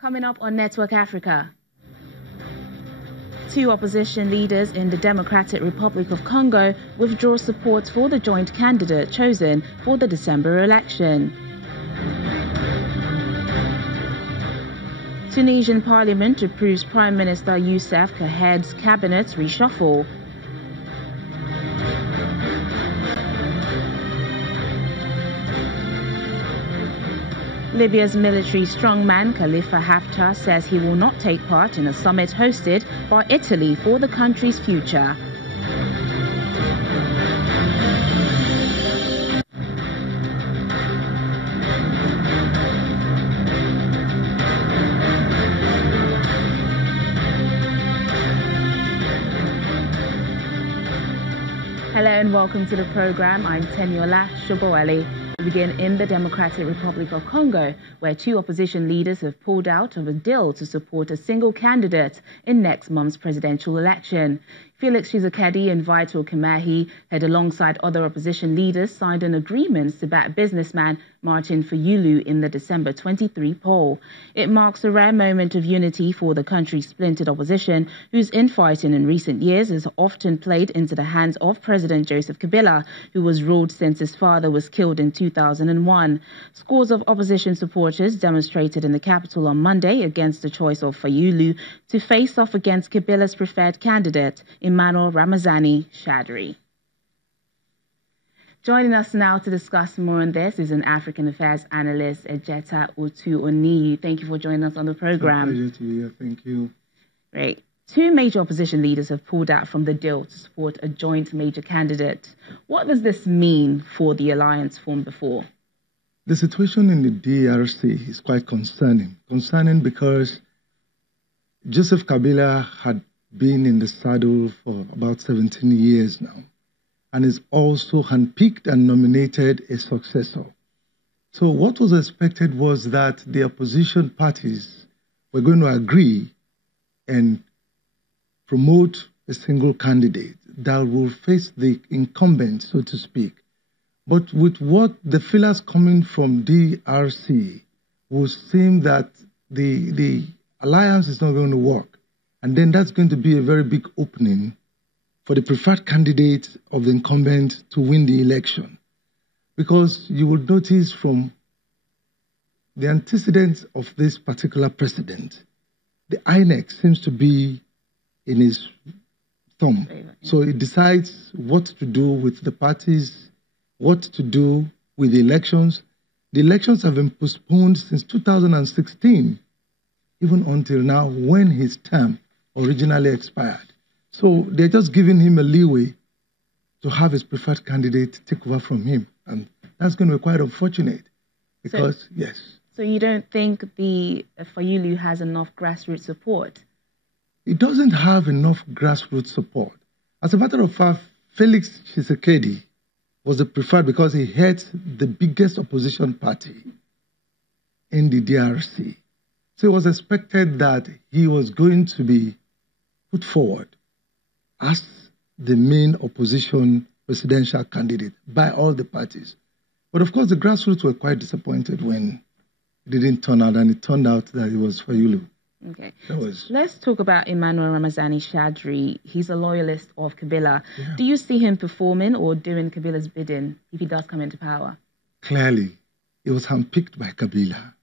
Coming up on Network Africa, two opposition leaders in the Democratic Republic of Congo withdraw support for the joint candidate chosen for the December election. Tunisian Parliament approves Prime Minister Youssef Khahed's cabinet reshuffle. Libya's military strongman Khalifa Haftar says he will not take part in a summit hosted by Italy for the country's future. Hello and welcome to the program. I'm Teniola Shoboeli. We begin in the Democratic Republic of Congo, where two opposition leaders have pulled out of a deal to support a single candidate in next month's presidential election. Felix Tshisekedi and Vital Kamerhe had, alongside other opposition leaders, signed an agreement to back businessman Martin Fayulu in the December 23 poll. It marks a rare moment of unity for the country's splintered opposition, whose infighting in recent years has often played into the hands of President Joseph Kabila, who was ruled since his father was killed in 2001. Scores of opposition supporters demonstrated in the capital on Monday against the choice of Fayulu to face off against Kabila's preferred candidate, Emmanuel Ramazani Shadri. Joining us now to discuss more on this is an African affairs analyst, Ejeta Otu-Oniyi. Thank you for joining us on the program. It's a pleasure to be here. Thank you. Great. Two major opposition leaders have pulled out from the deal to support a joint major candidate. What does this mean for the alliance formed before? The situation in the DRC is quite concerning. Concerning because Joseph Kabila had been in the saddle for about 17 years now, and is also handpicked and nominated a successor. So what was expected was that the opposition parties were going to agree and promote a single candidate that will face the incumbent, so to speak. But with what the feelers coming from DRC would seem that the alliance is not going to work. And then that's going to be a very big opening for the preferred candidate of the incumbent to win the election. Because you will notice from the antecedents of this particular president, the INEC seems to be in his thumb. So it decides what to do with the parties, what to do with the elections. The elections have been postponed since 2016, even until now, when his term originally expired. So they're just giving him a leeway to have his preferred candidate take over from him. And that's going to be quite unfortunate because, yes. So you don't think the Fayulu has enough grassroots support? It doesn't have enough grassroots support. As a matter of fact, Felix Tshisekedi was the preferred because he heads the biggest opposition party in the DRC. So it was expected that he was going to be put forward as the main opposition presidential candidate by all the parties. But of course, the grassroots were quite disappointed when it didn't turn out, and it turned out that it was Fayulu. Okay. Let's talk about Emmanuel Ramazani Shadri. He's a loyalist of Kabila. Yeah. Do you see him performing or doing Kabila's bidding if he does come into power? Clearly, he was handpicked by Kabila.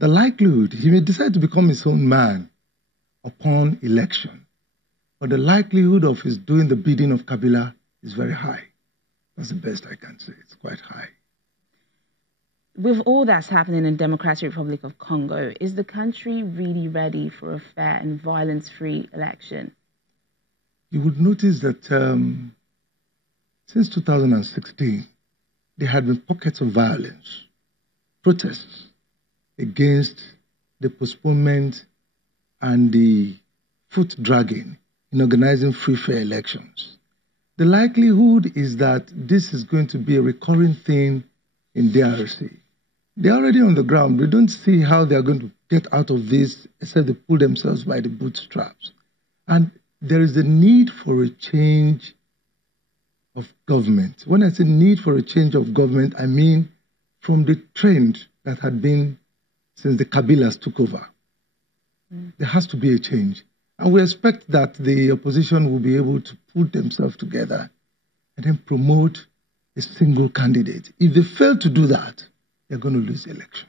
The likelihood, he may decide to become his own man upon election, but the likelihood of his doing the bidding of Kabila is very high. That's the best I can say. It's quite high. With all that's happening in the Democratic Republic of Congo, is the country really ready for a fair and violence-free election? You would notice that since 2016, there had been pockets of violence, protests against the postponement and the foot dragging in organizing free, fair elections. The likelihood is that this is going to be a recurring thing in DRC. They're already on the ground. We don't see how they're going to get out of this except they pull themselves by the bootstraps. And there is a need for a change of government. When I say need for a change of government, I mean from the trend that had been since the Kabilas took over. There has to be a change. And we expect that the opposition will be able to put themselves together and then promote a single candidate. If they fail to do that, they're going to lose the election.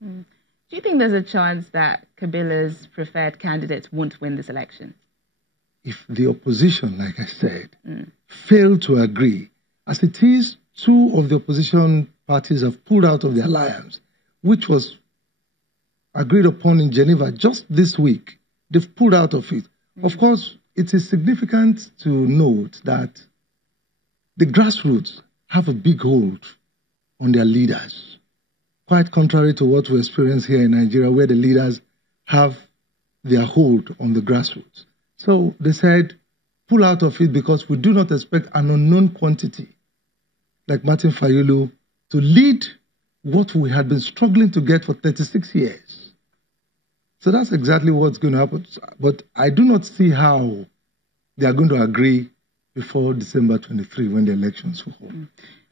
Do you think there's a chance that Kabila's preferred candidates won't win this election? If the opposition, like I said, fail to agree, as it is, two of the opposition parties have pulled out of the alliance, which was agreed upon in Geneva just this week. They've pulled out of it. Of course, it is significant to note that the grassroots have a big hold on their leaders, quite contrary to what we experience here in Nigeria, where the leaders have their hold on the grassroots. So they said, pull out of it because we do not expect an unknown quantity like Martin Fayulu to lead what we had been struggling to get for 36 years. So that's exactly what's going to happen. But I do not see how they are going to agree before December 23 when the elections will hold.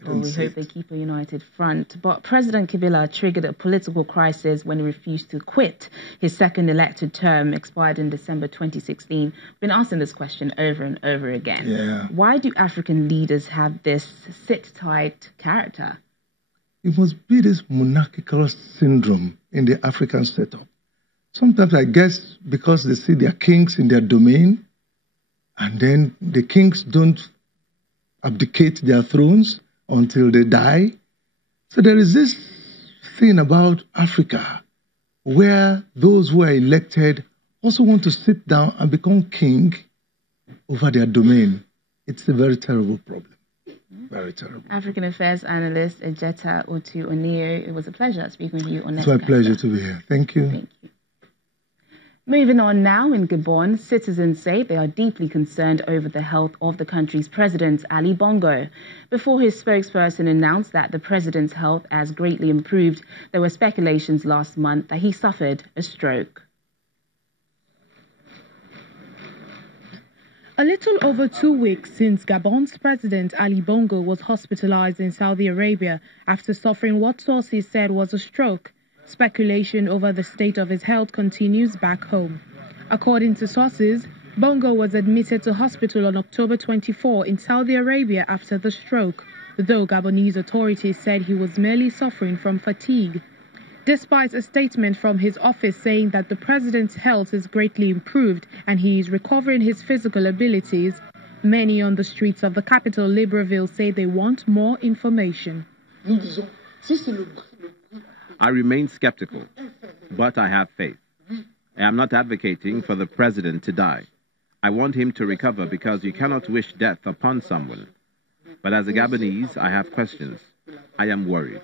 Well, we hope they keep a united front. But President Kabila triggered a political crisis when he refused to quit. His second elected term expired in December 2016. We've been asking this question over and over again. Yeah. Why do African leaders have this sit-tight character? It must be this monarchical syndrome in the African setup. Sometimes I guess because they see their kings in their domain, and then the kings don't abdicate their thrones until they die. So there is this thing about Africa where those who are elected also want to sit down and become king over their domain. It's a very terrible problem. Very terrible. African Affairs Analyst Ejeta Otu Onio, it was a pleasure speaking with you on It's my pleasure to be here. Thank you. Thank you. Moving on now, in Gabon, citizens say they are deeply concerned over the health of the country's president, Ali Bongo. Before his spokesperson announced that the president's health has greatly improved, there were speculations last month that he suffered a stroke. A little over 2 weeks since Gabon's president Ali Bongo was hospitalized in Saudi Arabia after suffering what sources said was a stroke, speculation over the state of his health continues back home. According to sources, Bongo was admitted to hospital on October 24 in Saudi Arabia after the stroke, though Gabonese authorities said he was merely suffering from fatigue. Despite a statement from his office saying that the president's health is greatly improved and he is recovering his physical abilities, many on the streets of the capital, Libreville, say they want more information. I remain skeptical, but I have faith. I am not advocating for the president to die. I want him to recover because you cannot wish death upon someone. But as a Gabonese, I have questions. I am worried.